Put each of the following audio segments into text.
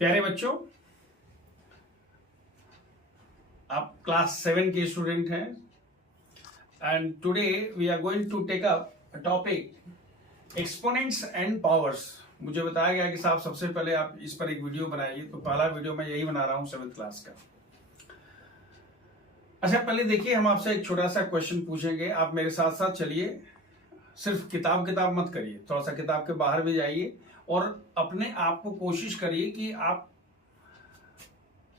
प्यारे बच्चों, आप क्लास 7 के स्टूडेंट हैं and today we are going to take up a topic exponents and powers. मुझे बताया गया कि साहब सबसे पहले आप इस पर एक वीडियो बनाइए, तो पहला वीडियो मैं यही बना रहा हूं 7th क्लास का। अच्छा, पहले देखिए, हम आपसे एक छोटा सा क्वेश्चन पूछेंगे, आप मेरे साथ साथ चलिए। सिर्फ किताब मत करिए, थोड़ा सा किताब के बाहर भी जाइए और अपने आप को कोशिश करिए कि आप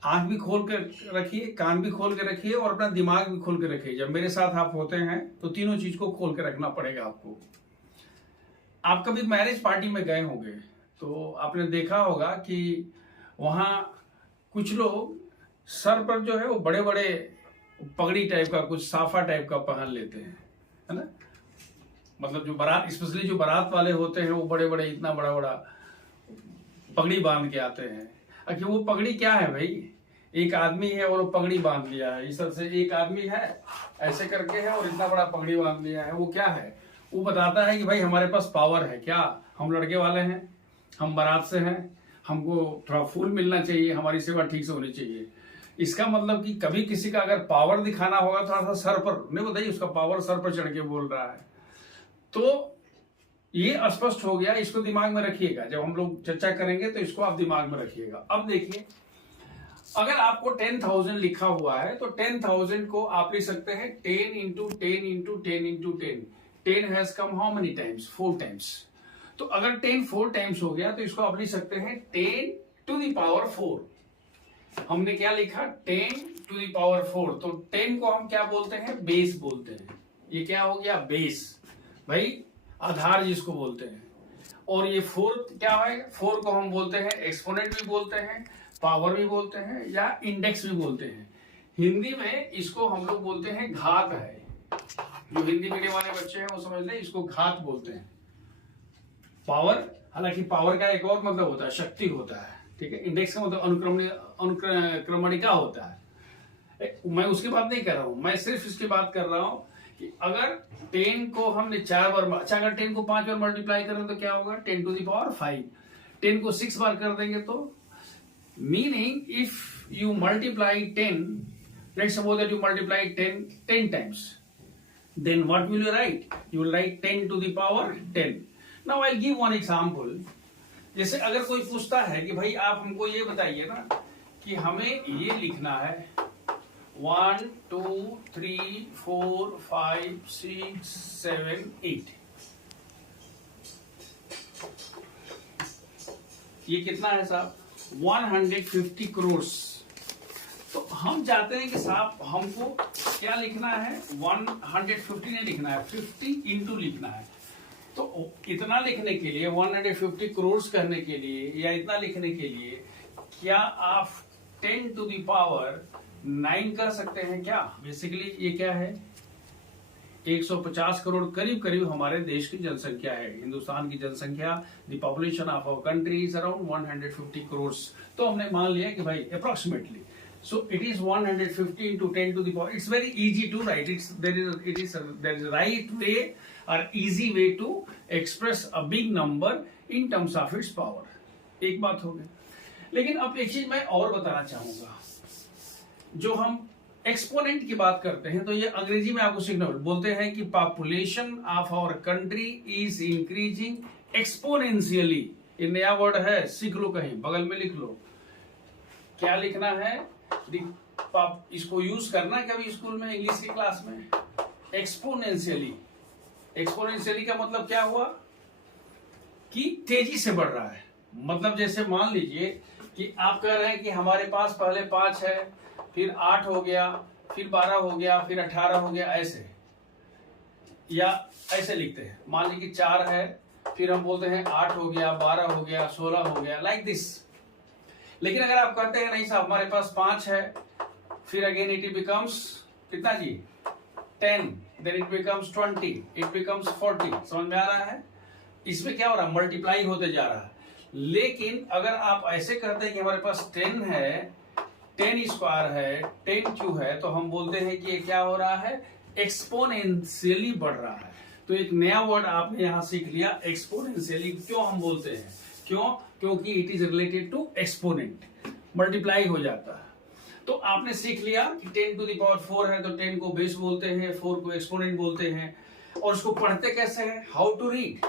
आंख भी खोल कर रखिए, कान भी खोल के रखिए और अपना दिमाग भी खोल के रखिए। जब मेरे साथ आप होते हैं तो तीनों चीज को खोल के रखना पड़ेगा आपको। आप कभी मैरिज पार्टी में गए होंगे तो आपने देखा होगा कि वहां कुछ लोग सर पर जो है वो बड़े बड़े पगड़ी टाइप का, कुछ साफा टाइप का पहन लेते हैं, है ना। मतलब जो बारात, स्पेशली जो बारात वाले होते हैं, वो बड़े बड़े इतना बड़ा बड़ा पगड़ी बांध के आते हैं। आखिर वो पगड़ी क्या है भाई? एक आदमी है और वो पगड़ी बांध लिया है, इस तरह से एक आदमी है ऐसे करके है और इतना बड़ा पगड़ी बांध लिया है। वो क्या है? वो बताता है कि भाई हमारे पास पावर है। क्या हम लड़के वाले हैं, हम बारात से हैं, हमको थोड़ा फूल मिलना चाहिए, हमारी सेवा ठीक से होनी चाहिए। इसका मतलब कि कभी किसी का अगर पावर दिखाना होगा थोड़ा सा सर पर, नहीं बताइए उसका पावर सर पर चढ़ के बोल रहा है। तो ये स्पष्ट हो गया, इसको दिमाग में रखिएगा। जब हम लोग चर्चा करेंगे तो इसको आप दिमाग में रखिएगा। अब देखिए, अगर आपको 10,000 लिखा हुआ है तो 10,000 को आप लिख सकते हैं 10 into 10 into 10 into 10। 10 has come how many times? 4 times. तो अगर 10 4 टाइम्स हो गया तो इसको आप लिख सकते हैं 10 टू द पावर 4। हमने क्या लिखा? 10 टू द पावर 4। तो 10 को हम क्या बोलते हैं? बेस बोलते हैं। ये क्या हो गया? बेस, भाई आधार जिसको बोलते हैं। और ये 4 क्या है? 4 को हम बोलते हैं एक्सपोनेंट भी बोलते हैं, पावर भी बोलते हैं, या इंडेक्स भी बोलते हैं। हिंदी में इसको हम लोग बोलते हैं घात है। जो हिंदी मीडियम वाले बच्चे हैं वो समझ लें, इसको घात बोलते हैं। पावर, हालांकि पावर का एक और मतलब होता है, शक्ति होता है, ठीक है। इंडेक्स का मतलब अनुक्रमणिका होता है। मैं उसकी बात नहीं कर रहा हूं, मैं सिर्फ इसकी बात कर रहा हूं कि अगर 10 को हमने 4 बार, अच्छा अगर 10 को 5 बार मल्टीप्लाई करें तो क्या होगा? 10 टू द पावर 5। 10 को 6 बार कर देंगे तो, meaning if you multiply 10, let's suppose that you multiply 10 times, then what will you write? You will write 10 to the power 10. Now I'll give one example. जैसे अगर कोई पूछता है कि भाई आप हमको ये बताइए ना कि हमें ये लिखना है 1 2 3 4 5 6 7 8, ये कितना है साहब? 150 करोड़। तो हम चाहते हैं कि साहब हमको क्या लिखना है? 150 नहीं लिखना है, 50 इंटू लिखना है। तो इतना लिखने के लिए, 150 करोड़ कहने के लिए या इतना लिखने के लिए, क्या आप 10 टू द पावर 9 कर सकते हैं क्या? बेसिकली ये क्या है? 150 करोड़ करीब करीब हमारे देश की जनसंख्या है। हिंदुस्तान की जनसंख्या, the population of our country is around 150 crore. तो हमने मान लिया कि भाई approximately, so it is 150 into 10 to the power. It's very easy to write. There is right way or easy way to express a big number in terms of its power. एक बात हो गई। लेकिन अब एक चीज मैं और बताना चाहूंगा। जो हम एक्सपोनेंट की बात करते हैं तो ये अंग्रेजी में आपको सीखना बोलते हैं कि population of our country is increasing exponentially. ये नया वर्ड है, सीख लो, कहीं बगल में लिख लो। क्या लिखना है? इसको यूज करना कभी स्कूल में, इंग्लिश की क्लास में। एक्सपोनेंशियली। एक्सपोनेंशियली का मतलब क्या हुआ? कि तेजी से बढ़ रहा है। मतलब जैसे मान लीजिए कि आप कह रहे हैं कि हमारे पास पहले 5 है, फिर 8 हो गया, फिर 12 हो गया, फिर 18 हो गया, ऐसे। या ऐसे लिखते हैं, मान लीजिए कि 4 है, फिर हम बोलते हैं 8 हो गया, 12 हो गया, 16 हो गया, लाइक दिस। लेकिन अगर आप कहते हैं नहीं साहब हमारे पास 5 है, फिर अगेन इट बिकम्स कितना जी? 10, then it becomes 20, it becomes 40। समझ में आ रहा है? इसमें क्या हो रहा है? मल्टीप्लाई होते जा रहा है। लेकिन अगर आप ऐसे कहते हैं कि हमारे पास 10 है, 10 स्क्वायर है, 10 क्यू है, तो हम बोलते हैं कि ये क्या हो रहा है? एक्सपोनेंशियली बढ़ रहा है। तो एक नया वर्ड आपने यहां सीख लिया, एक्सपोनेंशियली। क्यों हम बोलते हैं? क्यों? क्योंकि it is related to exponent, multiply हो जाता है। तो आपने सीख लिया कि 10 टू द पावर 4 है तो 10 को बेस बोलते हैं, 4 को एक्सपोनेंट बोलते हैं। और उसको पढ़ते कैसे हैं, हाउ टू रीड,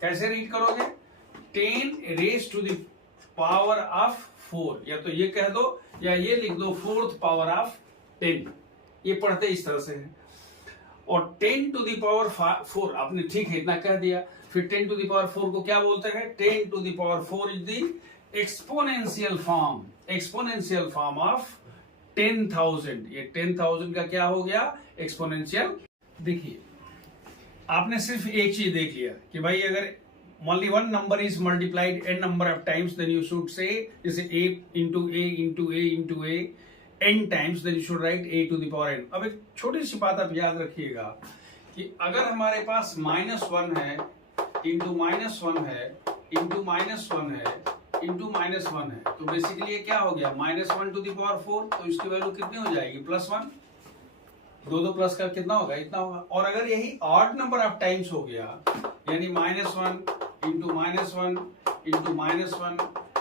कैसे रीड करोगे, 10 raise to the power of 4, या तो ये कह दो या ये लिख दो 4th पावर ऑफ 10, ये पढ़ते इस तरह से है। और 10 टू द पावर 4 आपने ठीक है इतना कह दिया, फिर 10 टू द पावर 4 को क्या बोलते हैं, 10 to the power 4 is the exponential form of 10,000। ये 10,000 का क्या हो गया, एक्सपोनेंशियल। देखिए आपने सिर्फ एक चीज देख लिया कि भाई अगर only one number is multiplied n number of times, then you should say जैसे a into a into a into a n times, then you should write a to the power n। अब एक छोटी सी बात आप याद रखिएगा कि अगर हमारे पास -1 है इंटू -1 है इंटू -1 है इंटू -1 है, तो बेसिकली ये क्या हो गया, -1 टू द पावर 4, तो इसकी वैल्यू कितनी हो जाएगी, +1। दो प्लस का कितना होगा, इतना होगा। और अगर यही ऑड नंबर ऑफ टाइम्स हो गया, यानी -1 इंटू -1 इंटू -1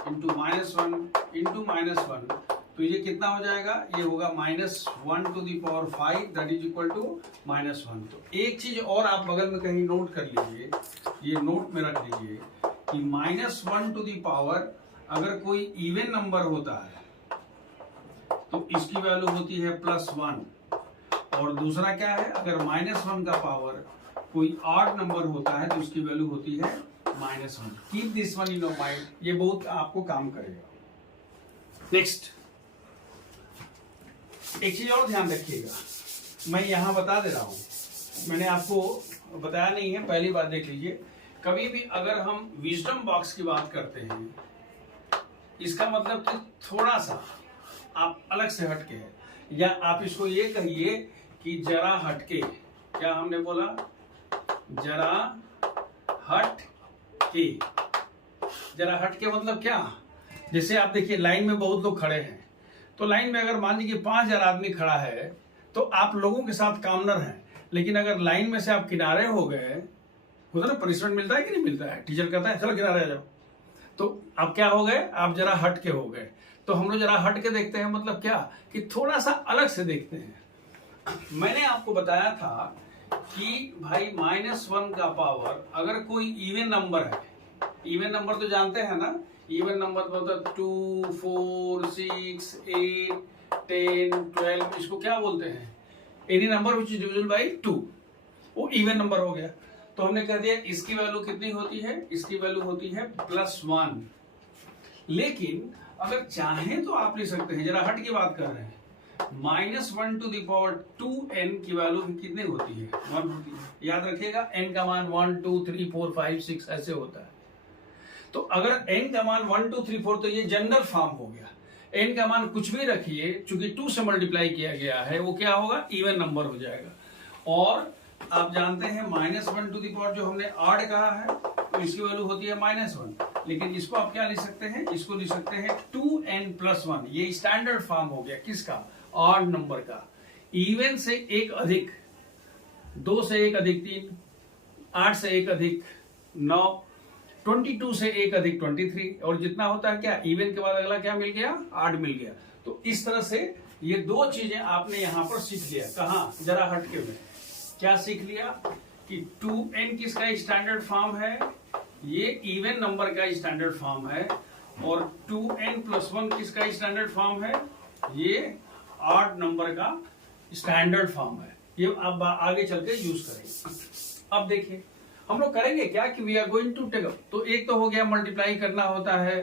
इंटू -1 इंटू -1, तो ये कितना हो जाएगा, ये होगा -1 to the power 5, that is equal to -1। तो एक चीज और आप बगल में कहीं नोट कर लीजिए, ये नोट में रख लीजिए कि -1 टू द पावर अगर कोई इवन नंबर होता है तो इसकी वैल्यू होती है +1, और दूसरा क्या है, अगर -1 का पावर कोई ऑड नंबर होता है तो उसकी वैल्यू होती है -1। Keep this one in your mind, ये बहुत आपको काम करेगा। नेक्स्ट एक चीज और ध्यान रखिएगा, मैं यहां बता दे रहा हूं, मैंने आपको बताया नहीं है, पहली बार देख लीजिए। कभी भी अगर हम विजडम बॉक्स की बात करते हैं, इसका मतलब कि थोड़ा सा आप अलग से हटके है, या आप इसको ये कहिए कि जरा हटके, क्या हमने बोला, जरा हट के। जरा हट के मतलब क्या, जैसे आप देखिए लाइन में बहुत लोग खड़े हैं, तो लाइन में अगर मान लीजिए 5,000 आदमी खड़ा है तो आप लोगों के साथ कामनर हैं, लेकिन अगर लाइन में से आप किनारे हो गए, होता ना पनिशमेंट मिलता है कि नहीं मिलता है, टीचर कहता है चलो किनारे आ जाओ, तो आप क्या हो गए, आप जरा हट के हो गए। तो हम लोग जरा हट के देखते हैं, मतलब क्या कि थोड़ा सा अलग से देखते हैं। मैंने आपको बताया था कि भाई -1 का पावर अगर कोई इवन नंबर है, इवन नंबर तो जानते हैं ना, इवन नंबर मतलब 2, 4, 6, 8, 10, 12, इसको क्या बोलते हैं, any number which is divisible by 2, वो इवन नंबर हो गया। तो हमने कह दिया इसकी वैल्यू कितनी होती है, इसकी वैल्यू होती है +1। लेकिन अगर चाहें तो आप ले सकते हैं, जरा हट की बात कर रहे हैं, -1 टू द पावर 2n की वैल्यू कितनी होती है, 1 होती है। याद रखिएगा n का मान 1, 2, 3, 4, 5, 6 ऐसे होता है। तो अगर n का मान 1, 2, 3, 4 तो ये जनरल फॉर्म हो गया। n का मान कुछ भी रखिए, चूंकि 2 से मल्टीप्लाई किया गया है, वो क्या होगा, इवन नंबर हो जाएगा। और आप जानते हैं -1 टू द पावर जो हमने ऑड कहा है, तो इसकी वैल्यू होती है -1, लेकिन इसको आप क्या लिख सकते हैं, इसको लिख सकते हैं 2n+1। ये स्टैंडर्ड फॉर्म हो गया किसका, ऑड नंबर का। इवन से एक अधिक 2 से एक अधिक 3, 8 से एक अधिक 9, 22 से एक अधिक 23, और जितना होता है क्या, इवन के बाद अगला क्या मिल गया, ऑड मिल गया। तो इस तरह से ये दो चीजें आपने यहां पर सीख लिया। कहा, जरा हटके में क्या सीख लिया कि 2n किसका स्टैंडर्ड फॉर्म है, ये इवन नंबर का स्टैंडर्ड फॉर्म है, और 2n+1 किसका स्टैंडर्ड फॉर्म है, ये ऑड नंबर का स्टैंडर्ड फॉर्म है। ये अब आगे चल के यूज करेंगे। अब देखिए हम लोग करेंगे क्या कि we are going to take up. तो एक तो हो गया मल्टीप्लाई करना होता है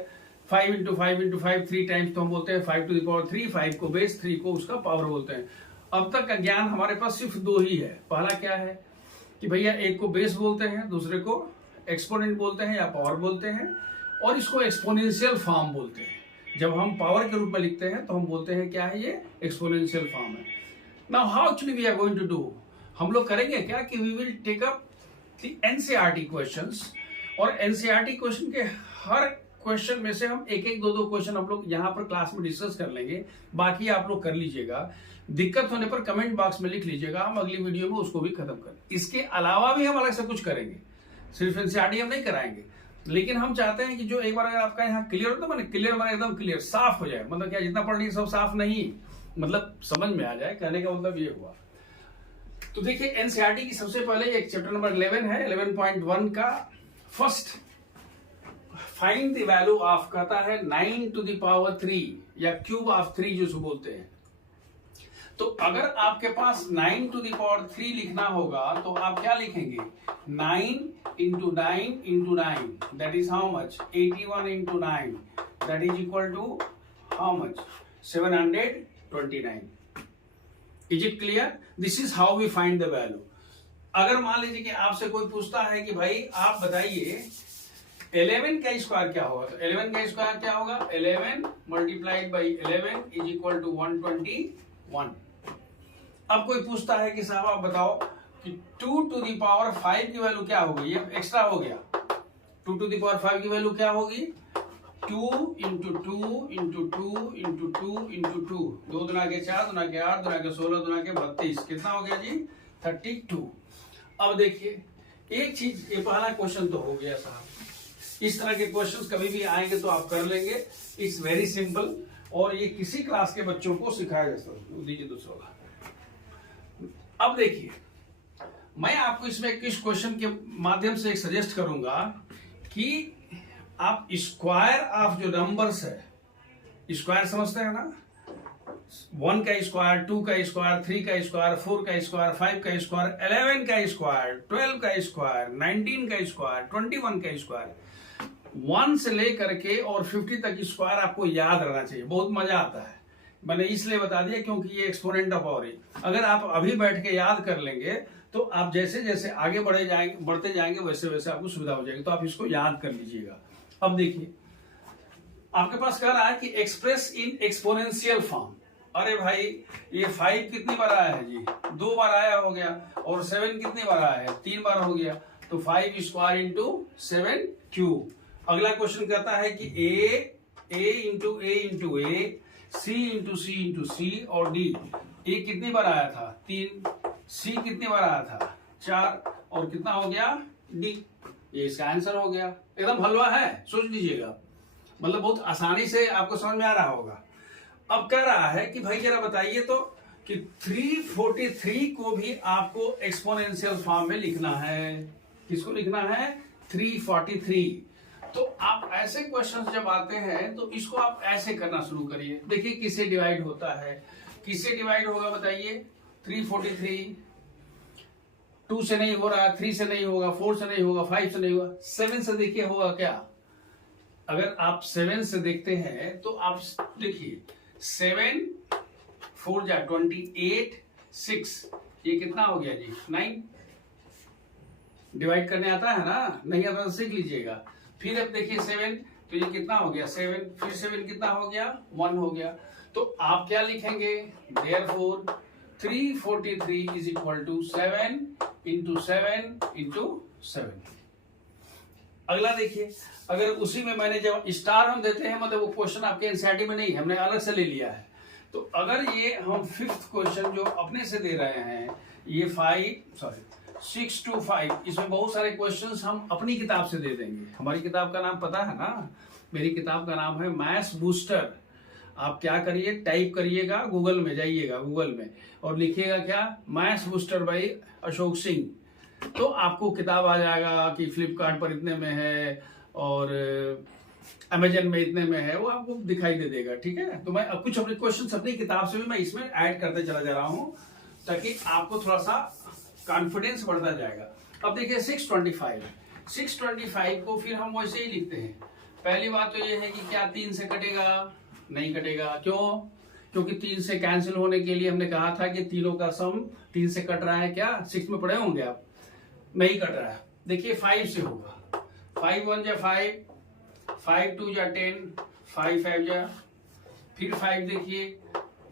5 × 5 × 5 3 टाइम्स, तो हम बोलते हैं 5 टू द पावर 3, 5 को बेस, 3 को उसका पावर बोलते हैं। अब तक का ज्ञान हमारे पास सिर्फ 2 ही है। पहला क्या है कि भैया एक को बेस बोलते हैं, दूसरे को एक्सपोनेंट बोलते हैं या पावर बोलते हैं, और इसको एक्सपोनेंशियल फॉर्म बोलते हैं। जब हम पावर के रूप में लिखते हैं तो हम बोलते हैं क्या है, ये एक्सपोनेंशियल फॉर्म है। Now how actually we are going to do, हम लोग करेंगे क्या कि we will take up the NCERT questions, और एनसीईआरटी क्वेश्चन के हर क्वेश्चन में से हम एक एक दो दो क्वेश्चन हम लोग यहाँ पर क्लास में डिस्कस कर लेंगे। बाकी आप लोग कर लीजिएगा, दिक्कत होने पर कमेंट बॉक्स में लिख लीजिएगा, हम अगली वीडियो में उसको भी खत्म करें। इसके अलावा भी हम अलग से कुछ करेंगे, सिर्फ एनसीईआरटी हम नहीं कराएंगे। लेकिन हम चाहते हैं कि जो एक बार अगर आपका यहाँ क्लियर होता है, क्लियर माने एकदम क्लियर साफ हो जाए, मतलब क्या जितना पढ़ रही सब साफ नहीं, मतलब समझ में आ जाए, कहने का मतलब ये हुआ। तो देखिए एनसीईआरटी की सबसे पहले एक चैप्टर नंबर 11 है, 11.1 का first find the value of कहता है 9 टू द पावर 3 या क्यूब ऑफ 3 जो बोलते हैं। तो अगर आपके पास 9 टू द पावर 3 लिखना होगा तो आप क्या लिखेंगे, 9 into 9 into 9 that is how much, 81 into 9 that is equal to how much, 729। Is it clear? This is how we find the value. अगर मान लीजिए कि आपसे कोई पूछता है कि भाई आप बताइए 11 का स्क्वायर क्या होगा, तो 11 का स्क्वायर क्या होगा, 11 multiplied by 11 is equal to 121। अब कोई पूछता है कि साहब आप बताओ कि 2 टू द पावर 5 की वैल्यू क्या होगी, ये एक्स्ट्रा हो गया, 2 टू द पावर 5 की वैल्यू क्या होगी, 2 इंटू 2 इंटू 2 इंटू 2 इंटू 2, 2 दुना के 4 दुना के 8 दुना के 16 दुना के 32, कितना हो गया जी, 32। अब देखिए एक चीज, ये पहला क्वेश्चन तो हो गया साहब, इस तरह के क्वेश्चंस कभी भी आएंगे तो आप कर लेंगे, इट्स वेरी सिंपल, और ये किसी क्लास के बच्चों को सिखाया जा सकता है, दीजिए दूसरा। अब देखिए मैं आपको इसमें किस क्वेश्चन के माध्यम से एक सजेस्ट करूंगा कि आप स्क्वायर ऑफ जो नंबर्स है, स्क्वायर समझते हैं ना, 1 का स्क्वायर, 2 का स्क्वायर, 3 का स्क्वायर, 4 का स्क्वायर, 5 का स्क्वायर, 11 का स्क्वायर, 12 का स्क्वायर, 19 का स्क्वायर, 21 का स्क्वायर, 1 से लेकर के और 50 तक स्क्वायर आपको याद रहना चाहिए, बहुत मजा आता है। मैंने इसलिए बता दिया क्योंकि ये एक्सपोनेंट ऑफ पावर है, अगर आप अभी बैठ के याद कर लेंगे तो आप जैसे जैसे आगे बढ़ते जाएंगे वैसे वैसे आपको सुविधा हो जाएगी, तो आप इसको याद कर लीजिएगा। अब देखिए आपके पास कह रहा है कि एक्सप्रेस इन एक्सपोनेंशियल फॉर्म। अरे भाई ये 5 कितनी बार आया है जी, 2 बार आया हो गया, और 7 कितनी बार आया है, 3 बार हो गया, तो 5 स्क्वायर इंटू 7 क्यूब। अगला क्वेश्चन कहता है कि ए इंटू ए, सी इंटू सी और डी, ए कितनी बार आया था, 3, सी कितनी बार आया था, 4, और कितना हो गया, डी। ये इसका आंसर हो गया, एकदम हलवा है, सोच लीजिएगा, मतलब बहुत आसानी से आपको समझ में आ रहा होगा। अब कह रहा है कि भाई जरा बताइए तो कि 343 को भी आपको एक्सपोनेंशियल फॉर्म में लिखना है, किसको लिखना है, 343। तो आप ऐसे क्वेश्चंस जब आते हैं तो इसको आप ऐसे करना शुरू करिए। देखिए किससे डिवाइड होता है, किससे डिवाइड होगा बताइए, 343 2 से नहीं हो रहा, 3 से नहीं होगा, 4 से नहीं होगा, 5 से नहीं होगा, 7 से देखिए होगा क्या। अगर आप 7 से देखते हैं तो आप देखिए 7 4 जा 28 6, ये कितना हो गया जी, 9। डिवाइड करने आता है ना, नहीं आता तो सीख लीजिएगा। फिर अब देखिए 7, तो ये कितना हो गया 7, फिर 7 कितना हो गया, 1 हो गया। तो आप क्या लिखेंगे, therefore 343 is equal to 7 into 7 into 7। अगला देखिए, अगर उसी में मैंने जब स्टार हम देते हैं, मतलब वो क्वेश्चन आपके एनसीईआरटी में नहीं, हमने अलग से ले लिया है। तो अगर ये हम 5th क्वेश्चन जो अपने से दे रहे हैं, ये 6 to 5, इसमें बहुत सारे क्वेश्चंस हम अपनी किताब से दे देंगे। हमारी किताब का नाम पता है ना, मेरी किताब का नाम है मैथ्स बूस्टर। आप क्या करिए, टाइप करिएगा, गूगल में जाइएगा, गूगल में और लिखिएगा क्या, maths booster by Ashok Singh, तो आपको किताब आ जाएगा कि फ्लिपकार्ट पर इतने में है और अमेजन में इतने में है, वो आपको दिखाई दे देगा। ठीक है, तो मैं कुछ अपने क्वेश्चन अपनी किताब से भी मैं इसमें ऐड करते चला जा रहा हूँ, ताकि आपको थोड़ा सा कॉन्फिडेंस बढ़ता जाएगा। अब देखिए 625 को फिर हम वैसे ही लिखते हैं। पहली बात तो ये है कि क्या 3 से कटेगा, नहीं कटेगा, क्यों, क्योंकि 3 से कैंसिल होने के लिए हमने कहा था कि तीनों का सम 3 से कट रहा है, क्या 6 में पढ़े होंगे आप, नहीं कट रहा है। देखिए 5 से होगा, 5 1 जा 5, 5 2 जा 10, 5 5 जा, फिर 5 देखिए,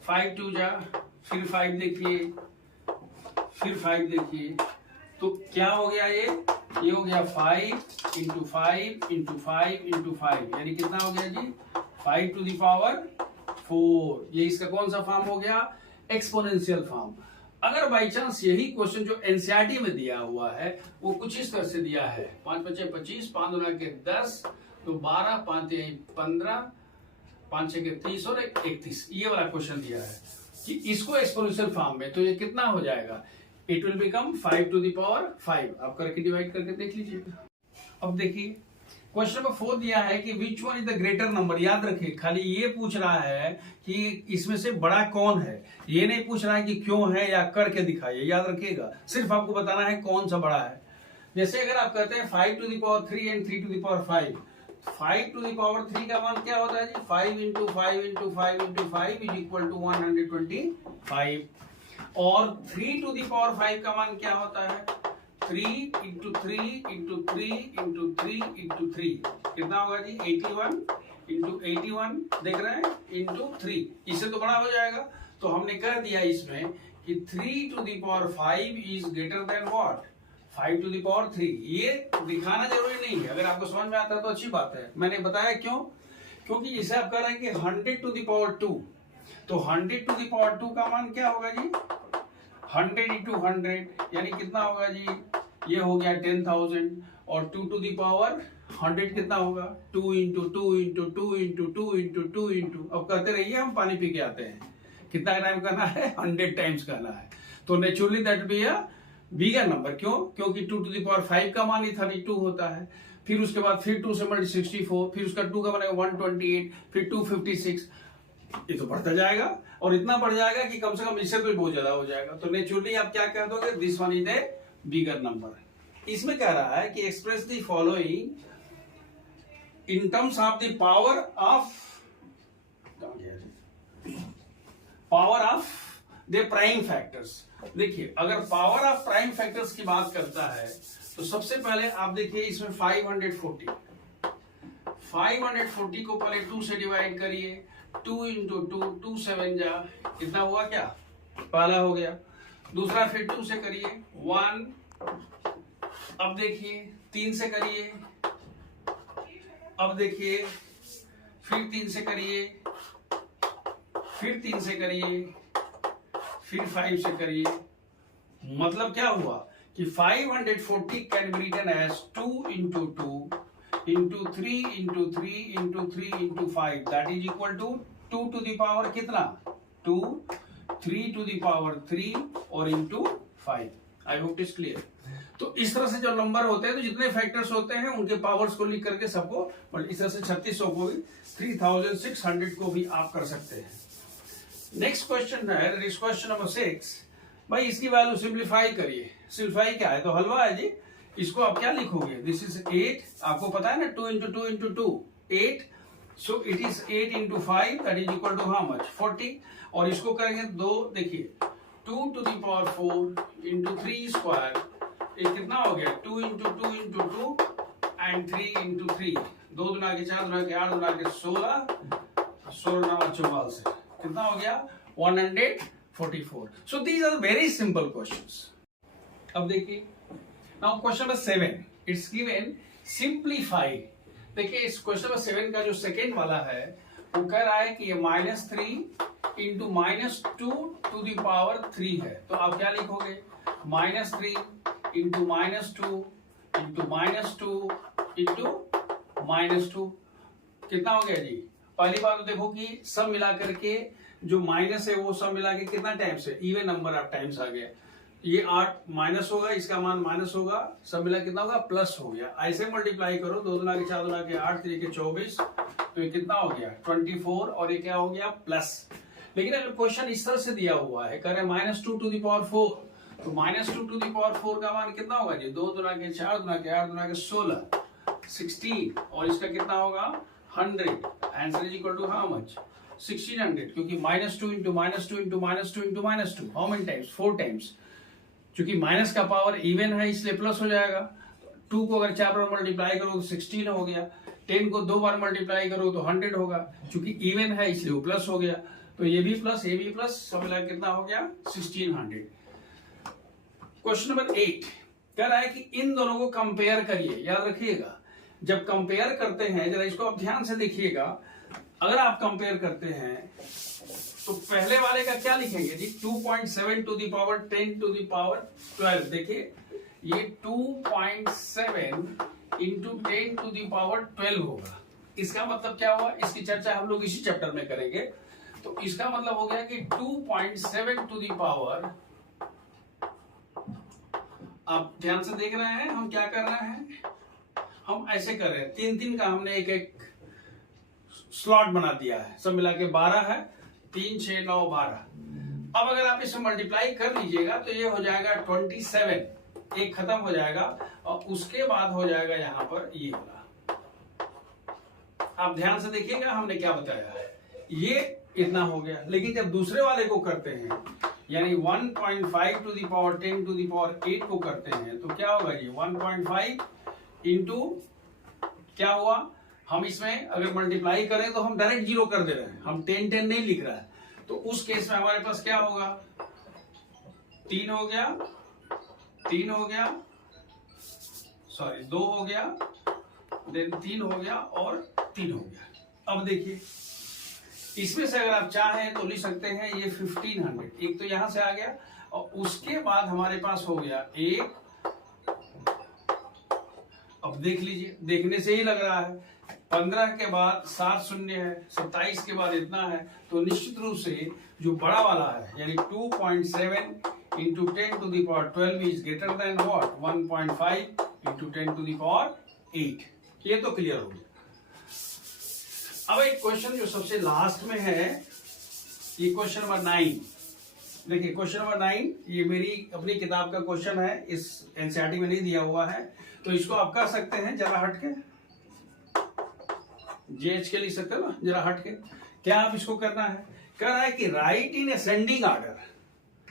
5 2 जा, फिर 5 देखिए, फिर 5 देखिए, तो क्या हो गया, ये हो गया 5 इंटू 5 इंटू 5 इंटू 5, यानी कितना हो गया जी, 5 टू द पावर 4। ये इसका कौन सा फॉर्म हो गया, एक्सपोनेंशियल फॉर्म। अगर बाई चांस यही क्वेश्चन जो एनसीईआरटी में दिया हुआ है वो कुछ इस तरह से दिया है, 5 × 5 = 25, 5 × 2 = 10, तो 12, 5 × 3 = 15, 5 × 6 = 30 और 31, ये वाला क्वेश्चन दिया है कि इसको एक्सपोनेंशियल फॉर्म में, तो ये कितना हो जाएगा, it will become 5 to the power 5। आप करके डिवाइड करके देख लीजिएगा। अब देखिए क्वेश्चन नंबर 4 दिया है कि which one is the greater number. याद रखिए खाली ये पूछ रहा है कि इसमें से बड़ा कौन है, ये नहीं पूछ रहा है कि क्यों है या करके दिखाइए। याद रखिएगा सिर्फ आपको बताना है कौन सा बड़ा है। जैसे अगर आप कहते हैं 5 to the power 3 and 3 to the power 5, 5 to the power 3 का मान क्या होता है जी, 5 × 5 × 5 × 5 इज इक्वल टू 125, और 3 to the power 5 का मान क्या होता है, 3 × 3 × 3 × 3 × 3 कितना होगा जी, 81 × 81 देख रहे हैं इंटू 3, इससे तो बड़ा हो जाएगा। तो हमने कह दिया इसमें कि 3 to the power 5 is greater than what, 5 to the power 3। ये दिखाना जरूरी नहीं है, अगर आपको समझ में आता है तो अच्छी बात है। मैंने बताया क्यों, क्योंकि इसे आप कह रहे हैं कि 100 to the power 2, तो 100 to the power 2 का मान क्या होगा जी, 100 × 100 यानी कितना होगा जी, ये हो गया 10,000, और 2 to the power 100 कितना होगा, 2 × 2 × 2 × 2 × 2 × अब करते रहिए, हम पानी पी के आते हैं। कितना टाइम करना है, 100 टाइम्स करना है। तो naturally that be a bigger number. क्यों, क्योंकि 2 to the power 5 का मान ही 32 होता है, फिर उसके बाद फिर 2 से मल्टी 64, फिर उसका 2 का बनेगा 128, फिर 256, ये तो बढ़ता जाएगा और इतना बढ़ जाएगा कि कम से कम इससे तो बहुत ज्यादा हो जाएगा। तो नेचुरली आप क्या कह दोगे, this one is a bigger number. इसमें कह रहा है कि express the following in terms of the power of the prime factors. देखिए अगर पावर ऑफ प्राइम फैक्टर्स की बात करता है तो सबसे पहले आप देखिए इसमें 540 को पहले 2 से डिवाइड करिए, 2 × 2, 2 7 जा कितना हुआ, क्या पहला हो गया। दूसरा फिर 2 से करिए 1, अब देखिए 3 से करिए, अब देखिए फिर 3 से करिए, फिर 3 से करिए, फिर 5 से करिए। मतलब क्या हुआ कि 540 can be written as 2 × 2 × 3 × 3 × 3 × 5 that is equal to 2 to the power कितना, 2, 3 to the power 3 और into 5। I hope it is clear. तो इस तरह से जो नंबर होते हैं, तो जितने फैक्टर्स होते हैं उनके पावर्स को लिख करके सबको, इस तरह से 3600 को भी 3600 को भी आप कर सकते हैं। नेक्स्ट क्वेश्चन है क्वेश्चन नंबर 6। भाई इसकी वैल्यू सिंप्लीफाई करिए। सिंप्लीफाई क्या है, तो हलवा है जी। इसको आप क्या लिखोगे, दिस इज 8, आपको पता है ना 2 × 2 × 2 8, so it is 8 × 5 that is equal to how much, 40। और इसको करेंगे 2, देखिए 2 to the power 4 × 3 स्क्वायर, ये कितना हो गया, 2 × 2 × 2 एंड 3 × 3, 2 दूना के 4 दूना के 8 दूना के 16, 16 9 44, कितना हो गया 144। So these are very simple questions. अब देखिए now question number 7, it's given simplify. देखिए इस क्वेश्चन नंबर 7 का जो सेकेंड वाला है वो कह रहा है कि ये -3 × -2 to the power 3 है। तो आप क्या लिखोगे, -3 × -2 × -2 कितना हो गया जी। पहली बात तो देखो कि सब मिला करके जो माइनस है वो सब मिला के कितना टाइम्स है, इवन नंबर ऑफ टाइम्स आ गया। ये 8 माइनस होगा, इसका मान माइनस होगा, सब मिला कितना होगा, प्लस हो गया। ऐसे मल्टीप्लाई करो, 2 दूना के 4 दूना के 8 3 के 24, तो ये कितना हो गया 24, और ये क्या हो गया प्लस। लेकिन अगर क्वेश्चन इस तरह से दिया हुआ है, कह रहे -2 to the power 4, तो -2 to the power 4 का मान कितना होगा जी, 2 दूना के 4 दूना के 8 दूना के 16, 16, और इसका कितना होगा 100। Answer is equal to how much, 1600, क्योंकि -2 × -2 × -2 × -2 हाउ मेनी टाइम्स, 4 टाइम्स। क्योंकि माइनस का पावर इवन है इसलिए प्लस हो जाएगा। 2 को अगर 4 बार मल्टीप्लाई करो तो 16 हो गया, 10 को 2 बार मल्टीप्लाई करो तो 100 होगा, क्योंकि इवन है इसलिए वो प्लस हो गया। तो ये भी प्लस ये भी प्लस, सब मिला कितना हो गया 1600। क्वेश्चन नंबर 8 कह रहा है कि इन दोनों को कंपेयर करिए। याद रखिएगा जब कंपेयर करते हैं, जरा इसको आप ध्यान से देखिएगा। अगर आप कंपेयर करते हैं तो पहले वाले का क्या लिखेंगे जी, 2.7 to the power 10 to the power 12। देखिए ये 2.7 इंटू 10 टू द पावर 12 होगा। इसका मतलब क्या हुआ, इसकी चर्चा हम लोग इसी चैप्टर में करेंगे। तो इसका मतलब हो गया कि 2.7 टू द पावर, आप ध्यान से देख रहे हैं हम क्या कर रहे हैं, हम ऐसे कर रहे हैं, तीन तीन का हमने एक एक स्लॉट बना दिया है, सब मिला के 12 है, 3 6 9 12। अब अगर आप इसे मल्टीप्लाई कर लीजिएगा तो ये हो जाएगा 27, एक खत्म हो जाएगा और उसके बाद हो जाएगा यहां पर ये वाला। आप ध्यान से देखिएगा हमने क्या बताया है, ये इतना हो गया। लेकिन जब दूसरे वाले को करते हैं यानी 1.5 to the power 10 to the power 8 को करते हैं तो क्या होगा जी, 1.5 इंटू क्या हुआ, हम इसमें अगर मल्टीप्लाई करें तो हम डायरेक्ट जीरो कर दे रहे हैं, हम 10 10 नहीं लिख रहा है। तो उस केस में हमारे पास क्या होगा, 3 हो गया, 3 हो गया, सॉरी 2 हो गया, देन 3 हो गया और 3 हो गया। अब देखिए इसमें से अगर आप चाहें तो लिख सकते हैं ये 1500, एक तो यहां से आ गया और उसके बाद हमारे पास हो गया एक। अब देख लीजिए, देखने से ही लग रहा है 15 के बाद 7 शून्य है, 27 के बाद इतना है, तो निश्चित रूप से जो बड़ा वाला है यानी 2.7 into 10 to the power 12 is greater than what, 1.5 into 10 to the power 8। ये तो क्लियर हो गया। अब एक क्वेश्चन जो सबसे लास्ट में है, ये क्वेश्चन नंबर 9। देखिए क्वेश्चन नंबर 9 ये मेरी अपनी किताब का क्वेश्चन है, इस एनसीईआरटी में नहीं दिया हुआ है, तो इसको आप कर सकते हैं जरा हट के, जेएच के लिख सकते हो ना, जरा हट के। क्या आप इसको करना है, कह रहा है कि राइट इन असेंडिंग ऑर्डर।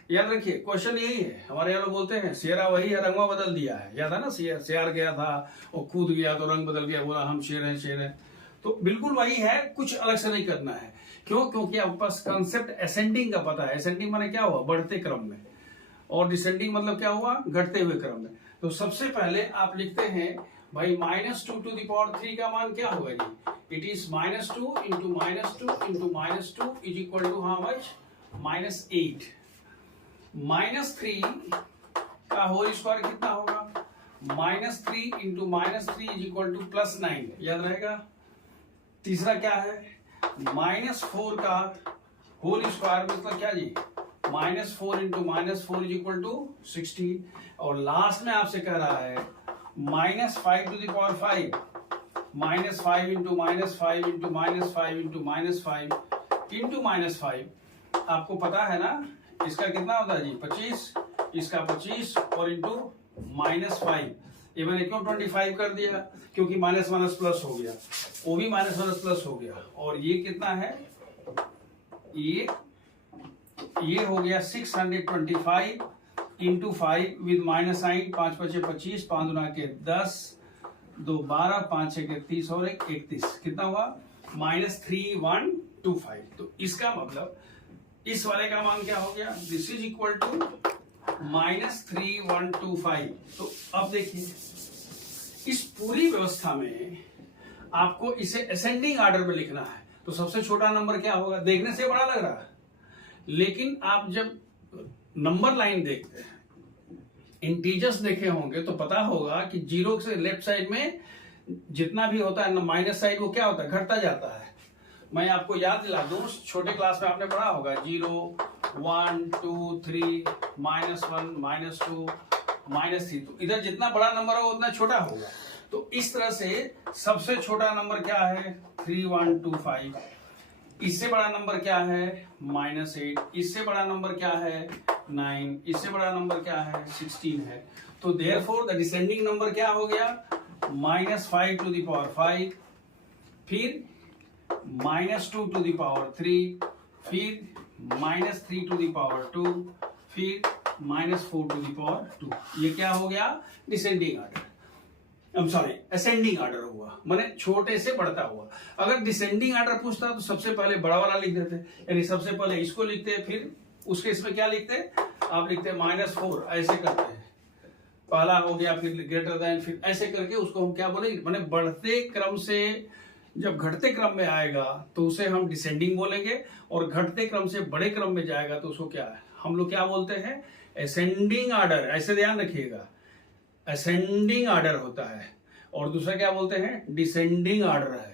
याद रखिए क्वेश्चन यही है, हमारे यहाँ लोग बोलते हैं शेरा वही है रंगवा बदल दिया है, याद है ना, शेर गया था और कूद गया तो रंग बदल गया, बोला हम शेर हैं शेर हैं। तो बिल्कुल वही है, कुछ अलग से नहीं करना है। क्यों, क्योंकि आपके पास कंसेप्ट असेंडिंग का पता है। असेंडिंग माने क्या हुआ, बढ़ते क्रम में, और डिसेंडिंग मतलब क्या हुआ, घटते हुए क्रम में। तो सबसे पहले आप लिखते हैं भाई -2 टू द पावर 3 का मान क्या होगा जी, it is -2 into -2 into -2 is equal to how much, -8। -3 का होल स्क्वायर कितना होगा, -3 इंटू -3 इज इक्वल टू +9, याद रहेगा। तीसरा क्या है, -4 का होल स्क्वायर मतलब क्या जी, -4 इंटू -4 इज इक्वल टू 16। और लास्ट में आपसे कह रहा है -5 to the power 5, -5 into -5 into -5 into -5 into -5। आपको पता है ना इसका कितना होता है जी, 25, इसका 25 और इंटू -5। ये मैंने क्यों 25 कर दिया, क्योंकि माइनस माइनस प्लस हो गया, वो भी माइनस माइनस प्लस हो गया। और ये कितना है, ये हो गया 625 इंटू 5 विद माइनस साइन, 5 5 25, 5 गुना के 10, 2 12, 5 6 के 30 और 1 31, कितना हुआ -3125। तो इसका मतलब इस वाले का मान क्या हो गया, दिस इज इक्वल टू -3125। तो अब देखिए इस पूरी व्यवस्था में आपको इसे असेंडिंग ऑर्डर में लिखना है। तो सबसे छोटा नंबर क्या होगा, देखने से बड़ा लग रहा है, लेकिन आप जब नंबर लाइन देखते हैं, इंटीजर्स देखे होंगे तो पता होगा कि जीरो से लेफ्ट साइड में जितना भी होता है ना माइनस साइड, वो क्या होता है, घटता जाता है। मैं आपको याद दिला दूं, छोटे क्लास में आपने पढ़ा होगा 0 1 2 3 -1 -2 -3। तो इधर जितना बड़ा नंबर होगा उतना छोटा होगा। तो इस तरह से सबसे छोटा नंबर क्या है, 3125। इससे बड़ा नंबर क्या है, -8। इससे बड़ा नंबर क्या है, 9। इससे बड़ा नंबर क्या है, 16 है। तो देयरफॉर द डिसेंडिंग नंबर क्या हो गया, -5 टू द पावर 5, फिर -2 टू द पावर 3, फिर -3 टू द पावर 2, फिर -4 टू द पावर 2। ये क्या हो गया, डिसेंडिंग ऑर्डर, असेंडिंग ऑर्डर हुआ, माने छोटे से बढ़ता हुआ। अगर डिसेंडिंग ऑर्डर पूछता तो सबसे पहले बड़ा वाला लिख देते, यानी सबसे पहले इसको लिखते, फिर उसके इसमें क्या लिखते, आप लिखते -4, ऐसे करते हैं, पहला हो गया, फिर ग्रेटर देन, फिर ऐसे करके उसको हम क्या बोलेंगे, माने बढ़ते क्रम से जब घटते क्रम में आएगा तो उसे हम डिसेंडिंग बोलेंगे, और घटते क्रम से बड़े क्रम में जाएगा तो उसको क्या हम लोग क्या बोलते हैं, असेंडिंग ऑर्डर। ऐसे ध्यान रखिएगा, असेंडिंग ऑर्डर होता है। और दूसरा क्या बोलते हैं, डिसेंडिंग ऑर्डर है।